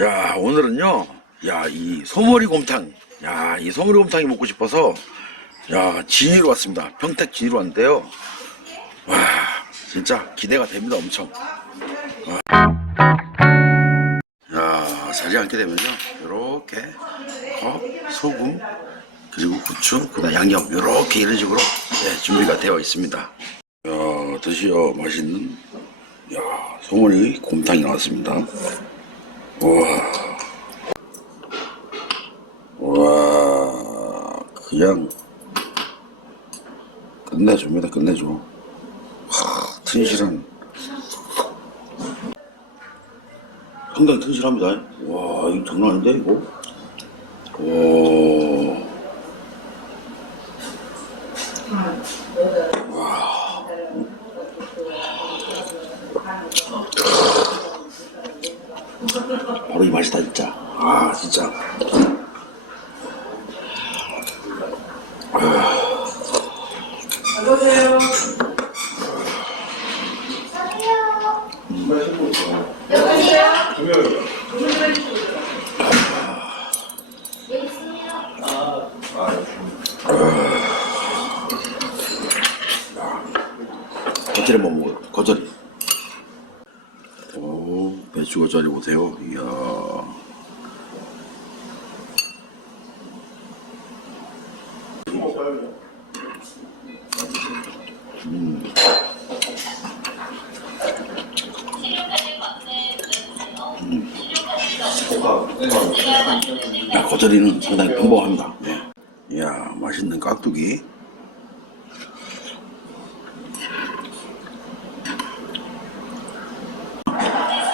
야, 오늘은요, 야, 이 소머리 곰탕, 야, 이 소머리 곰탕이 먹고 싶어서, 야, 진이로 왔습니다. 평택 진이로 왔는데요. 와, 진짜 기대가 됩니다, 엄청. 와. 야, 자지 않게 되면요, 요렇게, 컵, 소금, 그리고 후추, 그 다음 양념, 요렇게 이런 식으로, 네, 준비가 되어 있습니다. 야, 드시어 맛있는, 야, 소머리 곰탕이 나왔습니다. 우와. 와, 그냥 끝내줍니다, 끝내줘. 하, 튼실한. 상당히 튼실합니다. 와, 이거 장난 아닌데, 이거? 오. 바로 이 맛이다, 진짜. 아, 진짜. 먹어요. 거절이. 오, 배추 거절이 보세요. 이야. 야, 거절이는 상당히 평범합니다. 네. 이야, 맛있는 깍두기.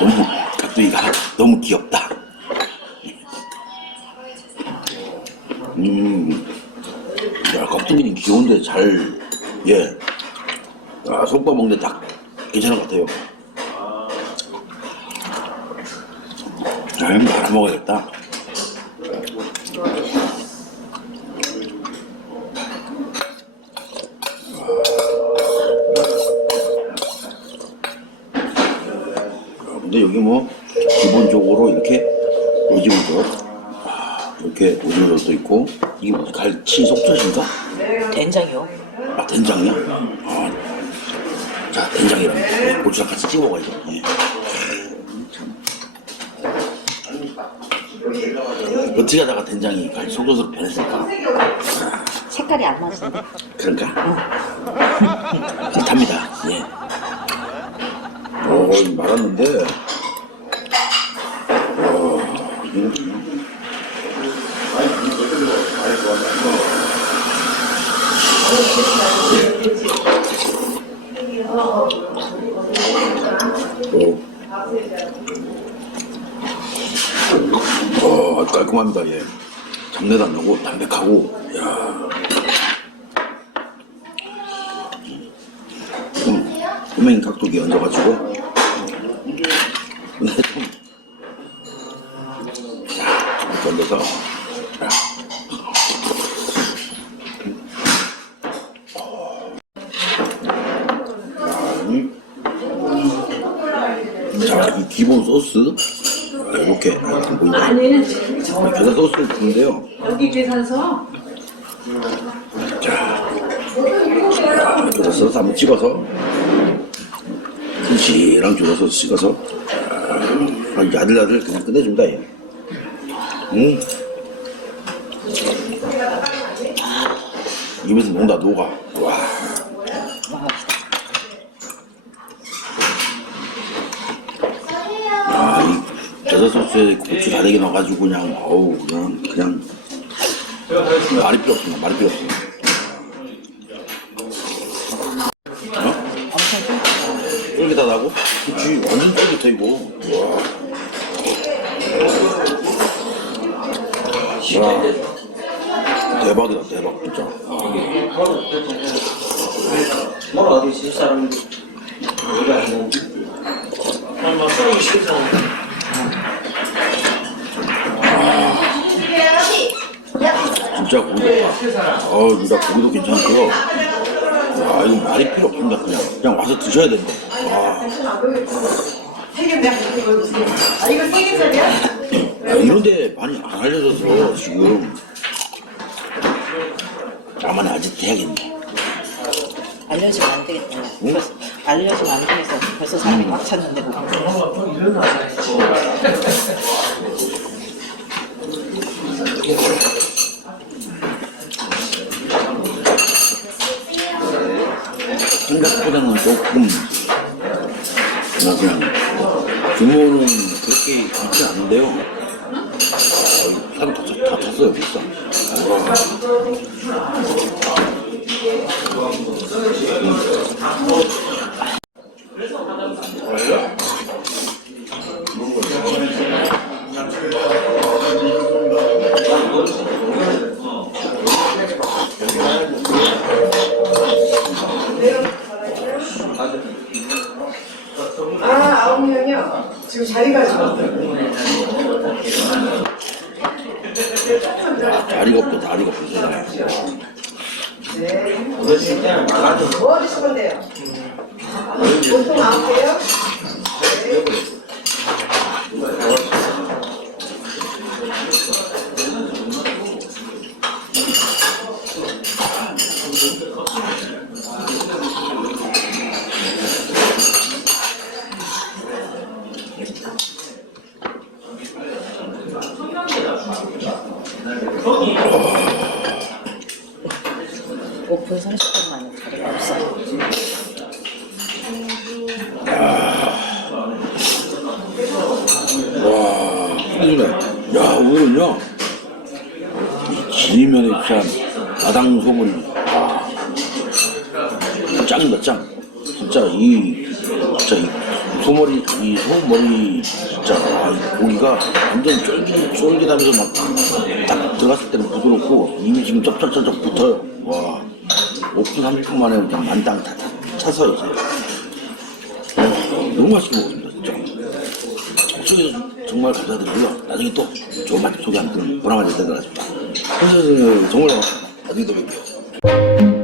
너무, 깍두기가 너무 귀엽다. 음, 야, 깍두기는 귀여운데 잘, 예. 아, 속밥 먹는데 딱 괜찮은 것 같아요. 자, 이거 하나 먹어야겠다. 아, 근데 여기 뭐 기본적으로 이렇게 오징어젓 아, 이렇게 오징어젓도 있고 이게 뭐지 갈치 속젓인가? 된장이요. 아 된장이야? 아, 자 된장이랑 고추장 같이 찍어 먹어야죠 예. 참. 어떻게 하다가 된장이 갈치 속젓으로 변했을까? 색깔이 안 맞는데. 그런가? 비슷합니다. 예. 어, 말았는데, 어, 이거 어, 어, 아주 깔끔합니다, 예. 잡내도 안 나고, 담백하고, 야좀 꼬맹이 각도기 얹어가지고 근데 좀 자, 얹어서 자. 음. 자, 이 기본 소스 이렇게 안 보인다. 계란 소스를 주는데요. 여기 계산서 자, 이렇게 써서 한번 찍어서 김치랑 줄여서 찍어서 아, 야들야들 그냥 끝내준다 얘. 음. 입에서 녹다 녹아. 와. 아, 이 겨자 소스에 고추 다대기 넣어가지고 그냥 어우 그냥 그냥 말이 필요 없습니다. 말이 필요 없습니다. 어? 쫄깃하다고? 그치, 완전 쫄깃해, 이거. 와. 와. 대박이다, 대박, 진짜. 뭘 어디 집 사람 여기 안 오는데 아마 쏘기 싫다 진짜 고기가. 어, 진짜 고기도 괜찮고요. 아, 이거 말이 필요 없습니다, 그냥. 그냥 와서 드셔야 된다. 와. 세개 내가 이거 아 이거 세 개짜리야? 아, 이런데 많이 안 알려져서 지금 나만 아직 해야겠네. 알려지면 안 되겠다. 벌써, 알려지면 안 되겠어. 벌써 사람이 꽉 찼는데 생각보다는 조금 뭐 그냥 규모는 그렇게 많지 않은데요. 어, 사람 다, 다 탔어요 비싸. 지금 자리가 지금 다리가 없고 다리가 없어요. 뭐 하실 건데요? 보통 아홉 개요? 오 픈 30분 만에 자리가 없어. 와, 큰일네. 야, 오늘은요, 이 지리면에 위치한 마당 소물이, 와, 짱이다, 짱. 진짜 이, 진짜 이 소머리, 이 소머리, 진짜, 와, 이 고기가 완전 쫄깃, 쫄깃하면서 막, 딱 들어갔을 때는 부드럽고, 이미 지금 쩝쩝쩝쩝 붙어요. 와, 오픈 30분 만에 그냥 만당 다, 다 차서 이제. 어, 너무 맛있게 먹었습니다, 진짜. 쪽에서 정말 감사드리고요. 나중에 또 좋은 맛집 소개하는 보람을 것 같습니다. 선생님 정말. 나중에 또 뵐게요.